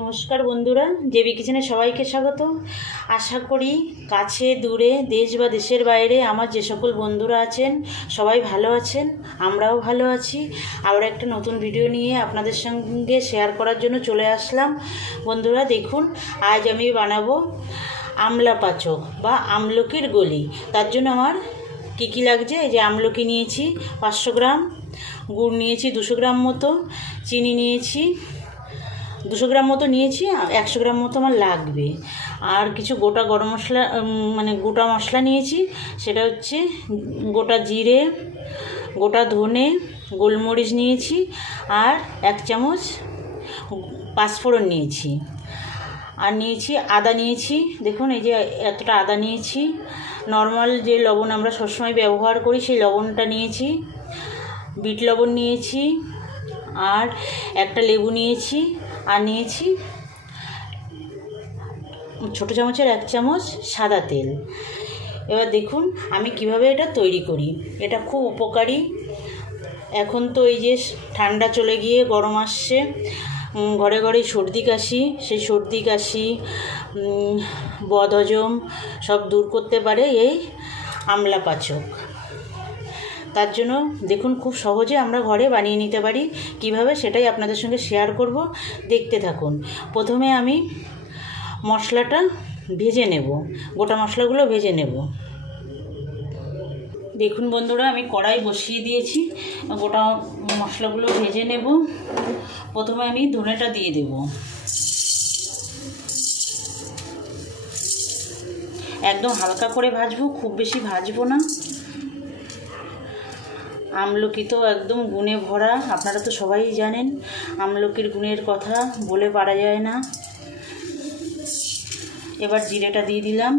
নমস্কার বন্ধুরা, জেবি কিচেনে সবাইকে স্বাগত। আশা করি কাছে দূরে দেশ বা দেশের বাইরে আমার যে সকল বন্ধুরা আছেন সবাই ভালো আছেন, আমরাও ভালো আছি। আবার একটা নতুন ভিডিও নিয়ে আপনাদের সঙ্গে শেয়ার করার জন্য চলে আসলাম। বন্ধুরা দেখুন, আজ আমি বানাবো আমলা পাচক বা আমলকির গলি। তার জন্য আমার কী লাগছে, এই যে আমলকি নিয়েছি 500 গ্রাম, গুড় নিয়েছি 200 গ্রাম মতো, চিনি নিয়েছি 200 গ্রাম মতো নিয়েছি, 100 গ্রাম মতো আমার লাগবে। আর কিছু গোটা গরম মশলা গোটা মশলা নিয়েছি, সেটা হচ্ছে গোটা জিরে, গোটা ধনে, গোলমরিচ নিয়েছি, আর 1 চামচ পাঁচফোড়ন নিয়েছি। আর নিয়েছি আদা নিয়েছি, দেখুন এই যে এতটা আদা নিয়েছি। নর্মাল যে লবণ আমরা সবসময় ব্যবহার করি সেই লবণটা নিয়েছি, বিট লবণ নিয়েছি, আর একটা লেবু নিয়েছি, আর নিয়েছি ছোটো চামচের 1 চামচ সাদা তেল। এবার দেখুন আমি কিভাবে এটা তৈরি করি। এটা খুব উপকারী। এখন তো এই যে ঠান্ডা চলে গিয়ে গরম আসছে, ঘরে ঘরে সর্দি কাশি, সেই সর্দি কাশি বদহজম সব দূর করতে পারে এই আমলা পাচক। তার জন্য দেখুন খুব সহজে আমরা ঘরে বানিয়ে নিতে পারি। কিভাবে সেটাই আপনাদের সঙ্গে শেয়ার করব, দেখতে থাকুন। প্রথমে আমি মশলাটা ভেজে নেব, গোটা মশলাগুলো ভেজে নেব। দেখুন বন্ধুরা, আমি কড়াই বসিয়ে দিয়েছি, গোটা মশলাগুলো ভেজে নেব। প্রথমে আমি ধনেটা দিয়ে দেব, একদম হালকা করে ভাজবো, খুব বেশি ভাজবো না। আমলকি তো একদম গুণে ভরা, আপনারা তো সবাই জানেন আমলকির গুণের কথা বলে পারা যায় না। এবার জিরেটা দিয়ে দিলাম,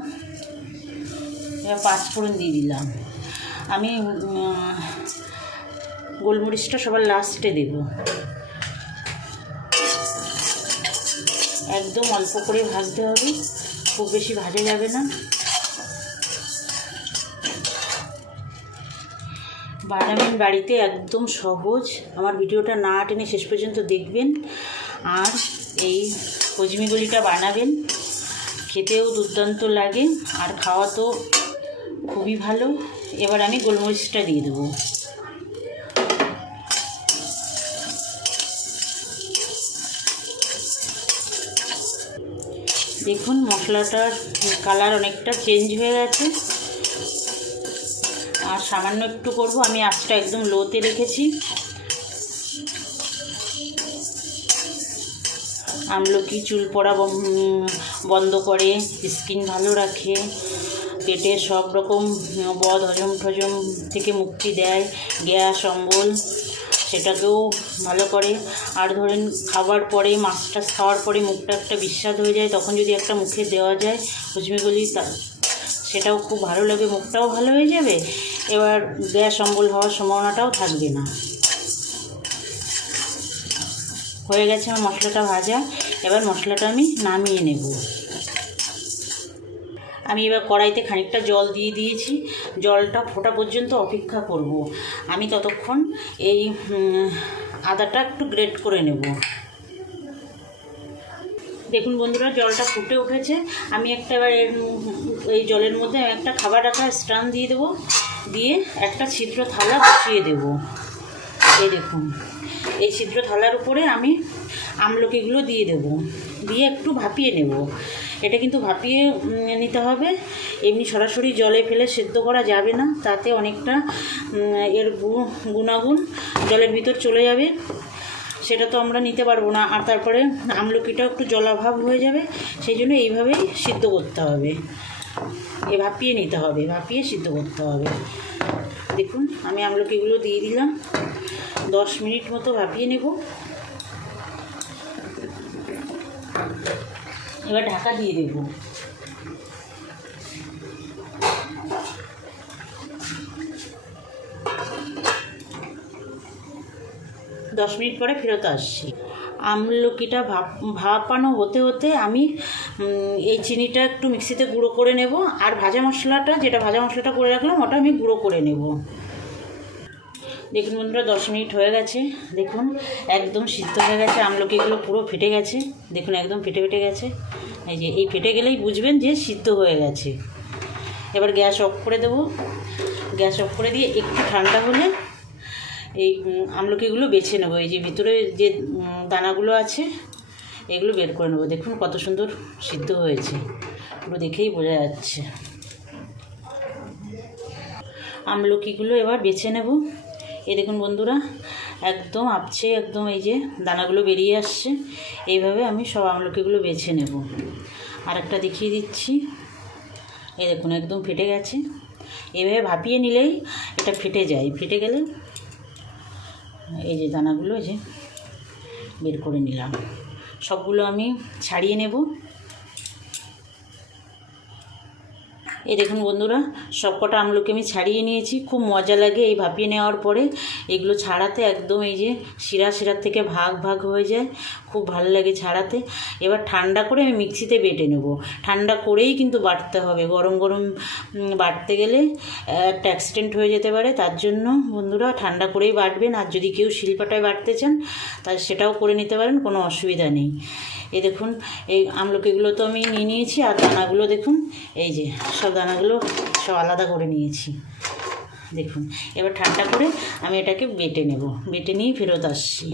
এবার পাঁচফোড়ন দিয়ে দিলাম। আমি গোলমরিচটা সবার লাস্টে দেব। একদম অল্প করে ভাজতে হবে, খুব বেশি ভাজা যাবে না। বানাবেন বাড়িতে, একদম সহজ। আমার ভিডিওটা না টেনে শেষ পর্যন্ত দেখবেন। আর এই কচমি গলিটা বানাবেন, খেতেও দুর্দান্ত লাগে আর খাওয়া তো খুবই ভালো। এবার আমি গোলমরিচটা দিয়ে দেবো। দেখুন মশলাটার কালার অনেকটা চেঞ্জ হয়ে গেছে। আর সামান্য একটু করব, আমি আঁচটা একদম লোতে রেখেছি। আমলকি চুল পড়া বন্ধ করে, স্কিন ভালো রাখে, পেটের সব রকম বদহজম টজম থেকে মুক্তি দেয়, গ্যাস অম্বল সেটাকেও ভালো করে। আর ধরেন খাবার পরে, মাছ টাছ খাওয়ার পরে মুখটা একটা বিস্বাদ হয়ে যায়, তখন যদি একটা মুখে দেওয়া যায় কচমিগুলি, সেটাও খুব ভালো লাগে, মুখটাও ভালো হয়ে যাবে। এবার গ্যাস অম্বল হওয়ার সম্ভাবনাটাও থাকবে না। হয়ে গেছে আমার মশলাটা ভাজা, এবার মশলাটা আমি নামিয়ে নেব। আমি এবার কড়াইতে খানিকটা জল দিয়ে দিয়েছি, জলটা ফোটা পর্যন্ত অপেক্ষা করব। আমি ততক্ষণ এই আদাটা একটু গ্রেট করে নেব। দেখুন বন্ধুরা, জলটা ফুটে উঠেছে। আমি এবার এই জলের মধ্যে একটা খাবার রাখার স্ট্যান্ড দিয়ে দেবো, দিয়ে একটা ছিদ্র থালা বসিয়ে দেব। এই দেখুন, এই ছিদ্র থালার উপরে আমি আমলকিগুলো দিয়ে দেব, দিয়ে একটু ভাপিয়ে নেব। এটা কিন্তু ভাপিয়ে নিতে হবে, এমনি সরাসরি জলে ফেলে সেদ্ধ করা যাবে না, তাতে অনেকটা এর গুণাগুণ জলের ভিতর চলে যাবে, সেটা তো আমরা নিতে পারবো না। আর তারপরে আমলকিটাও একটু জলাভাব হয়ে যাবে, সেই জন্য এইভাবেই সিদ্ধ করতে হবে, ভাপিয়ে নিতে হবে, ভাপিয়ে সিদ্ধ করতে হবে। দেখুন আমি আমলকিগুলো দিয়ে দিলাম, 10 মিনিট মতো ভাপিয়ে নেব। এবার ঢাকা দিয়ে দেব। দশ মিনিট পরে ফেরত আসছি। আমলকিটা ভাপানো হতে হতে আমি এই চিনিটা একটু মিক্সিতে গুঁড়ো করে নেব, আর ভাজা মশলাটা করে রাখলাম ওটা আমি গুঁড়ো করে নেব। দেখুন বন্ধুরা 10 মিনিট হয়ে গেছে। দেখুন একদম সিদ্ধ হয়ে গেছে, আমলকিগুলো পুরো ফেটে গেছে। দেখুন একদম ফেটে গেছে। এই যে এই ফেটে গেলেই বুঝবেন যে সিদ্ধ হয়ে গেছে। এবার গ্যাস অফ করে দেবো। গ্যাস অফ করে দিয়ে একটু ঠান্ডা হলে এই আমলকিগুলো বেছে নেবো। এই যে ভিতরে যে দানাগুলো আছে এগুলো বের করে নেবো। দেখুন কত সুন্দর সিদ্ধ হয়েছে, পুরো দেখেই বোঝা যাচ্ছে। আমলকিগুলো এবার বেছে নেব। এই দেখুন বন্ধুরা একদম আপছে, একদম এই যে দানাগুলো বেরিয়ে আসছে। এইভাবে আমি সব আমলকিগুলো বেছে নেব। আর একটা দেখিয়ে দিচ্ছি। এই দেখুন একদম ফেটে গেছে। এইভাবে ভাপিয়ে নিলেই এটা ফেটে যায়। ফেটে গেলে এই যে দানাগুলো যে বের করে নিলাম, সবগুলো আমি ছাড়িয়ে নেব। এই দেখুন বন্ধুরা সব কটা আমলকি আমি ছাড়িয়ে নিয়েছি। খুব মজা লাগে এই ভাপিয়ে নেওয়ার পরে এগুলো ছাড়াতে। একদম এই যে শিরার থেকে ভাগ হয়ে যায়, খুব ভালো লাগে ছাড়াতে। এবার ঠান্ডা করে আমি মিক্সিতে বেটে নেব। ঠান্ডা করেই কিন্তু বাটতে হবে, গরম বাটতে গেলে একটা অ্যাক্সিডেন্ট হয়ে যেতে পারে। তার জন্য বন্ধুরা ঠান্ডা করেই বাটবেন। আর যদি কেউ শিলপাটায় বাটতে চান তাহলে সেটাও করে নিতে পারেন, কোনো অসুবিধা নেই। এই দেখুন এই আমলকিগুলো তো আমি নিয়ে নিয়েছি। আর দানাগুলো দেখুন, এই যে সব দানাগুলো সব আলাদা করে নিয়েছি। দেখুন এবার ঠান্ডা করে আমি এটাকে বেটে নেব। বেটে নিয়ে ফেরত আসছি।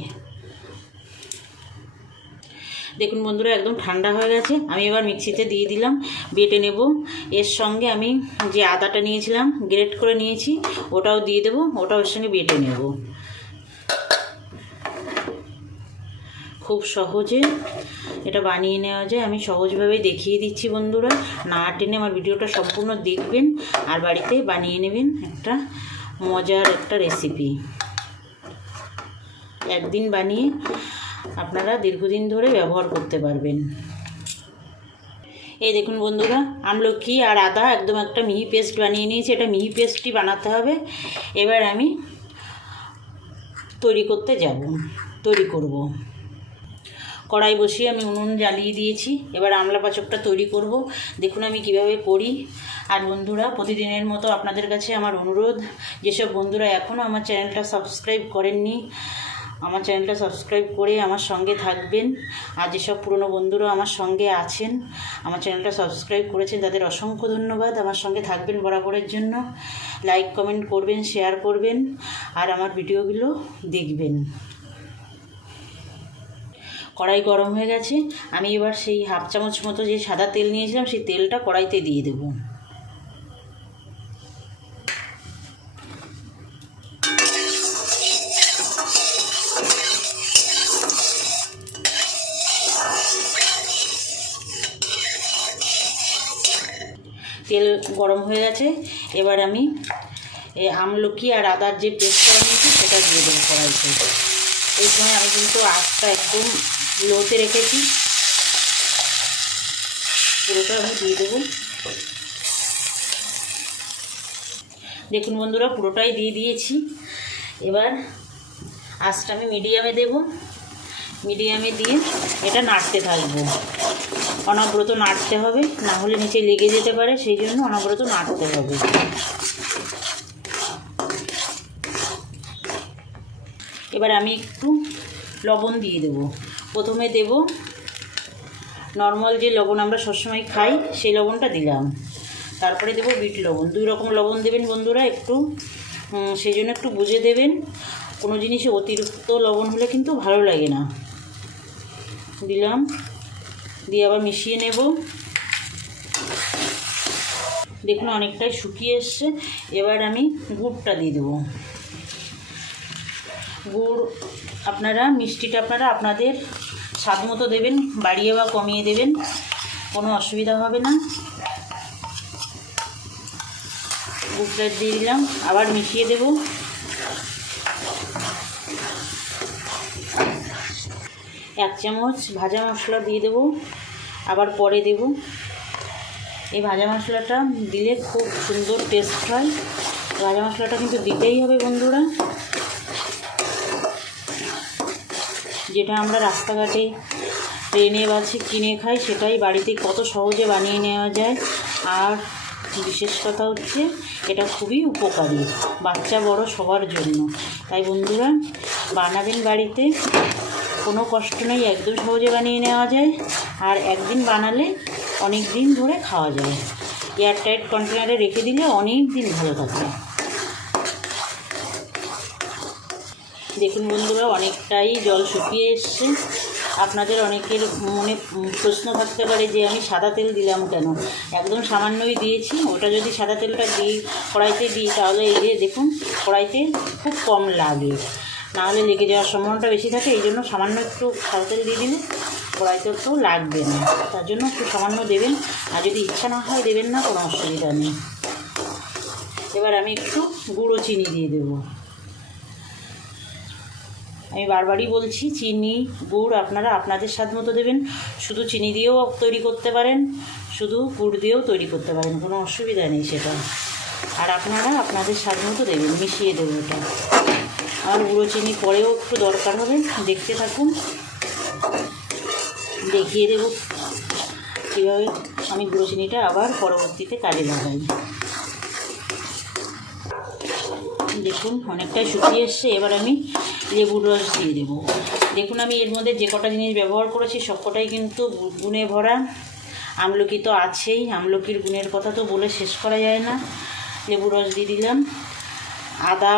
দেখুন বন্ধুরা একদম ঠান্ডা হয়ে গেছে। আমি এবার মিক্সিতে দিয়ে দিলাম, বেটে নেব। এর সঙ্গে আমি যে আদাটা নিয়েছিলাম গ্রেট করে নিয়েছি ওটাও দিয়ে দেবো, ওটাও এর সঙ্গে বেটে নেব। খুব সহজে এটা বানিয়ে নেওয়া যায়। আমি সহজভাবেই দেখিয়ে দিচ্ছি বন্ধুরা, না টেনে আমার ভিডিওটা সম্পূর্ণ দেখবেন আর বাড়িতে বানিয়ে নেবেন। একটা মজার একটা রেসিপি, একদিন বানিয়ে আপনারা দীর্ঘদিন ধরে ব্যবহার করতে পারবেন। এই দেখুন বন্ধুরা আমলকি আর আদা একদম একটা মিহি পেস্ট বানিয়ে নিয়েছি। এটা মিহি পেস্টই বানাতে হবে। এবার আমি তৈরি করব। কড়াই বসিয়ে আমি উনুন জ্বালিয়ে দিয়েছি। এবার আমলা পাচকটা তৈরি করব। দেখুন আমি কিভাবে করি। আর বন্ধুরা প্রতিদিনের মতো আপনাদের কাছে আমার অনুরোধ, যেসব বন্ধুরা এখনও আমার চ্যানেলটা সাবস্ক্রাইব করেননি আমার চ্যানেলটা সাবস্ক্রাইব করে আমার সঙ্গে থাকবেন। আর যেসব পুরনো বন্ধুরা আমার সঙ্গে আছেন, আমার চ্যানেলটা সাবস্ক্রাইব করেছেন, তাদের অসংখ্য ধন্যবাদ। আমার সঙ্গে থাকবেন বরাবরের জন্য। লাইক কমেন্ট করবেন, শেয়ার করবেন আর আমার ভিডিওগুলো দেখবেন। কড়াই গরম হয়ে গেছে। আমি এবার সেই হাফ চামচ মতো যে সাদা তেল নিয়েছিলাম সেই তেলটা কড়াইতে দিয়ে দেব। তেল গরম হয়ে গেছে। এবার আমি এই আমলকি আর আদার যে পেস্ট করা নিয়েছি সেটা দিয়ে দেবো কড়াইতে। এই সময় আমি কিন্তু আঁচটা একদম লোতে রেখেছি। পুরোটা আমি দিয়ে দেবো। দেখুন বন্ধুরা পুরোটাই দিয়ে দিয়েছি। এবার আঁচটা আমি মিডিয়ামে দেব। মিডিয়ামে দিয়ে এটা নাড়তে থাকবো। অনবরত নাড়তে হবে, না হলে নিচে লেগে যেতে পারে, সেই জন্য অনবরত নাড়তে হবে। এবার আমি একটু লবণ দিয়ে দেব। প্রথমে দেব নর্মাল যে লবণ আমরা সবসময় খাই সেই লবণটা দিলাম। তারপরে দেব বিট লবণ। 2 রকম লবণ দেবেন বন্ধুরা, একটু সেই জন্য একটু বুঝে দেবেন। কোনো জিনিসে অতিরিক্ত লবণ হলে কিন্তু ভালো লাগে না। দিলাম, দিয়ে আবার মিশিয়ে নেব। দেখুন অনেকটাই শুকিয়ে এসছে। এবার আমি গুড়টা দিয়ে দেবো। গুড় মিষ্টিটা আপনাদের স্বাদ মতো দেবেন, বাড়িয়ে বা কমিয়ে দেবেন, কোনো অসুবিধা হবে না। গুড়টা দিয়ে দিলাম, আবার মিশিয়ে দেব। এক চামচ ভাজা মশলা দিয়ে দেব, আবার পরে দেব। এই ভাজা মশলাটা দিলে খুব সুন্দর টেস্ট হয়। ভাজা মশলাটা কিন্তু দিতেই হবে বন্ধুরা। যেটা আমরা রাস্তাঘাটে ট্রেনে বাসে কিনে খাই সেটাই বাড়িতে কত সহজে বানিয়ে নেওয়া যায়। আর বিশেষ কথা হচ্ছে এটা খুবই উপকারী, বাচ্চা বড় সবার জন্য। তাই বন্ধুরা বানাবেন বাড়িতে, কোনো কষ্ট নেই, একদম সহজে বানিয়ে নেওয়া যায়। আর একদিন বানালে অনেক দিন ধরে খাওয়া যায়, এয়ারটাইট কন্টেনারে রেখে দিলে অনেক দিন ভালো থাকে। দেখুন বন্ধুরা অনেকটাই জল শুকিয়ে এসছে। আপনাদের অনেকের মনে প্রশ্ন থাকতে পারে যে আমি সাদা তেল দিলাম কেন, একদম সামান্যই দিয়েছি। ওটা যদি সাদা তেলটা দিই, কড়াইতে দিই, তাহলে এই যে দেখুন কড়াইতে খুব কম লাগে, নাহলে লেগে যাওয়ার সম্ভাবনাটা বেশি থাকে। এই জন্য সামান্য একটু সাদা তেল দিয়ে দিলে কড়াইতে তো লাগবে না, তার জন্য একটু সামান্য দেবেন। আর যদি ইচ্ছা না হয় দেবেন না, কোনো অসুবিধা নেই। এবার আমি একটু গুঁড়ো চিনি দিয়ে দেবো। আমি বারবারই বলছি, চিনি গুড় আপনারা আপনাদের স্বাদ মতো দেবেন। শুধু চিনি দিয়েও তৈরি করতে পারেন, শুধু গুড় দিয়েও তৈরি করতে পারেন, কোনো অসুবিধা নেই সেটা। আর আপনারা আপনাদের স্বাদ মতো দেবেন, মিশিয়ে দেবেন ওটা। আর গুঁড়ো চিনি পরেও একটু দরকার হবে, দেখতে থাকুন, দেখিয়ে দেবো কীভাবে আমি গুঁড়ো চিনিটা আবার পরবর্তীতে কাজে লাগাই। দেখুন অনেকটাই শুকিয়ে এসছে। এবার আমি লেবুর রস দিয়ে দেবো। দেখুন আমি এর মধ্যে যে কটা জিনিস ব্যবহার করেছি সবকটাই কিন্তু গুণে ভরা। আমলকি তো আছেই, আমলকির গুণের কথা তো বলে শেষ করা যায় না। লেবুর রস দিয়ে দিলাম। আদা,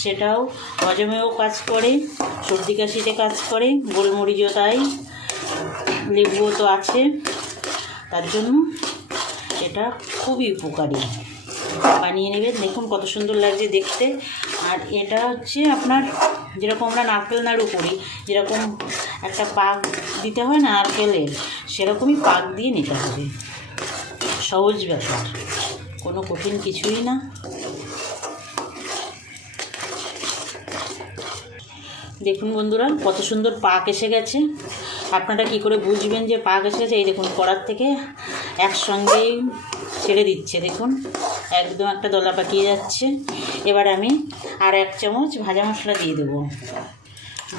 সেটাও হজমেও কাজ করে, সর্দি কাশিতে কাজ করে, গোলমরিচও তাই, লেবুও তো আছে, তার জন্য এটা খুবই উপকারী। বানিয়ে নেবেন, দেখুন কত সুন্দর লাগছে দেখতে। আর এটা হচ্ছে আপনার যেরকম আমরা নারকেল নাড়ু করি, যেরকম একটা পাক দিতে হয় না নারকেলের, সেরকমই পাক দিয়ে নিতে হবে। সহজ ব্যাপার, কোনো কঠিন কিছুই না। দেখুন বন্ধুরা কত সুন্দর পাক এসে গেছে। আপনারা কি করে বুঝবেন যে পাক এসে গেছে? এই দেখুন কড়ার থেকে একসঙ্গেই ছেড়ে দিচ্ছে, দেখুন একদম একটা দলা পাকিয়ে যাচ্ছে। এবার আমি আর 1 চামচ ভাজা মশলা দিয়ে দেবো,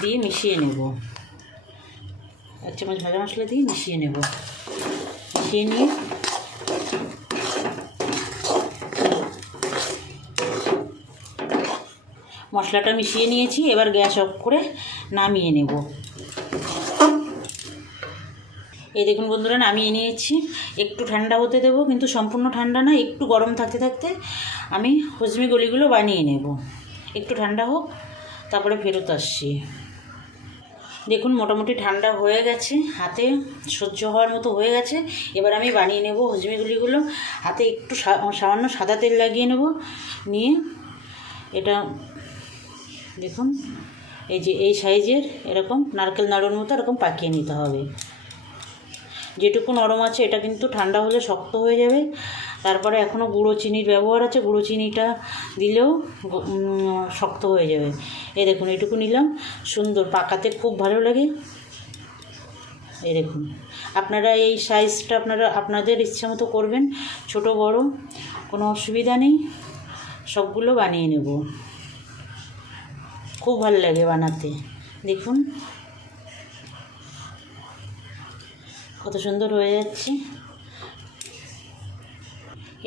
দিয়ে মিশিয়ে নেব। 1 চামচ ভাজা মশলা দিয়ে মিশিয়ে নেব। মিশিয়ে নিয়ে মশলাটা মিশিয়ে নিয়েছি। এবার গ্যাস অফ করে নামিয়ে নেব। এই দেখুন বন্ধুরা নামিয়ে নিয়েছি। একটু ঠান্ডা হতে দেবো, কিন্তু সম্পূর্ণ ঠান্ডা না, একটু গরম থাকতে থাকতে আমি হজমি গলিগুলো বানিয়ে নেব। একটু ঠান্ডা হোক, তারপরে ফেরত আসছি। দেখুন মোটামুটি ঠান্ডা হয়ে গেছে, হাতে সহ্য হওয়ার মতো হয়ে গেছে। এবার আমি বানিয়ে নেব হজমি গলিগুলো। হাতে একটু সামান্য সাদা তেল লাগিয়ে নেব, নিয়ে এটা দেখুন এই যে এই সাইজের এরকম নারকেল নাড়ুর মতো এরকম পাকিয়ে নিতে হবে। যেটুকু নরম আছে এটা কিন্তু ঠান্ডা হলে শক্ত হয়ে যাবে। তারপরে এখনও গুঁড়ো চিনির ব্যবহার আছে, গুঁড়ো চিনিটা দিলেও শক্ত হয়ে যাবে। এই দেখুন এইটুকু নিলাম, সুন্দর পাকাতে খুব ভালো লাগে। এই দেখুন আপনারা এই সাইজটা আপনাদের ইচ্ছা মতো করবেন, ছোট বড় কোনো অসুবিধা নেই। সবগুলো বানিয়ে নেব, খুব ভালো লাগে বানাতে। দেখুন কত সুন্দর হয়ে যাচ্ছে।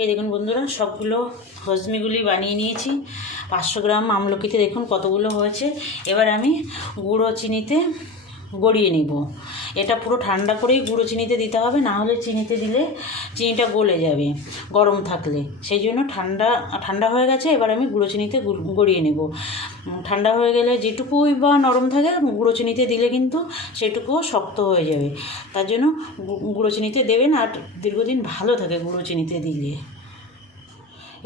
এই দেখুন বন্ধুরা সবগুলো হজমিগুলি বানিয়ে নিয়েছি। 500 গ্রাম আমলকিতে দেখুন কতগুলো হয়েছে। এবার আমি গুঁড়ো চিনিতে গড়িয়ে নিব। এটা পুরো ঠান্ডা করেই গুঁড়ো চিনিতে দিতে হবে, না হলে চিনিতে দিলে চিনিটা গলে যাবে গরম থাকলে। সেই জন্য ঠান্ডা হয়ে গেছে। এবার আমি গুঁড়ো চিনিতে গড়িয়ে নেব। ঠান্ডা হয়ে গেলে যেটুকুই বা নরম থাকে গুঁড়ো চিনিতে দিলে কিন্তু সেটুকুও শক্ত হয়ে যাবে। তার জন্য গুঁড়ো চিনিতে দেবেন, আর দীর্ঘদিন ভালো থাকে গুঁড়ো চিনিতে দিলে।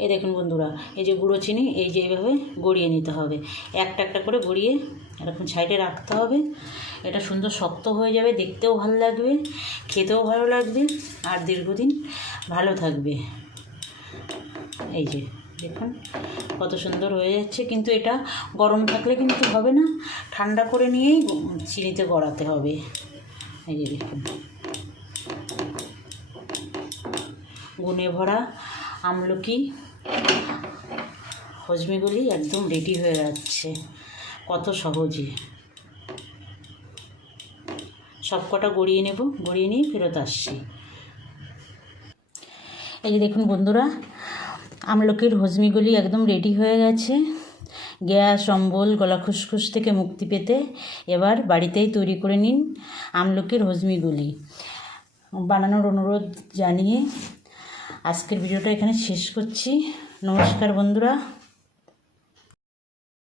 এই দেখুন বন্ধুরা এই যে গুঁড়ো চিনি এই যে এইভাবে গড়িয়ে নিতে হবে, একটা একটা করে গড়িয়ে এরকম সাইডে রাখতে হবে। এটা সুন্দর শক্ত হয়ে যাবে, দেখতেও ভালো লাগবে, খেতেও ভালো লাগবে, আর দীর্ঘদিন ভালো থাকবে। এই যে দেখুন কত সুন্দর হয়ে যাচ্ছে। কিন্তু এটা গরম থাকলে কিন্তু হবে না, ঠান্ডা করে নিয়েই চিনিতে গড়াতে হবে। এই যে দেখুন গুণে ভরা আমলকি হজমিগুলি একদম রেডি হয়ে যাচ্ছে, কত সহজে। সব কটা গড়িয়ে নেব, গড়িয়ে নিয়ে ফেরত আসছি। এই যে দেখুন বন্ধুরা, আমলকির হজমিগুলি একদম রেডি হয়ে গেছে। গ্যাস, অম্বল, গলা খুসখুস থেকে মুক্তি পেতে এবার বাড়িতেই তৈরি করে নিন আমলকির হজমিগুলি। বানানোর অনুরোধ জানিয়ে আজকের ভিডিওটা এখানে শেষ করছি। নমস্কার বন্ধুরা।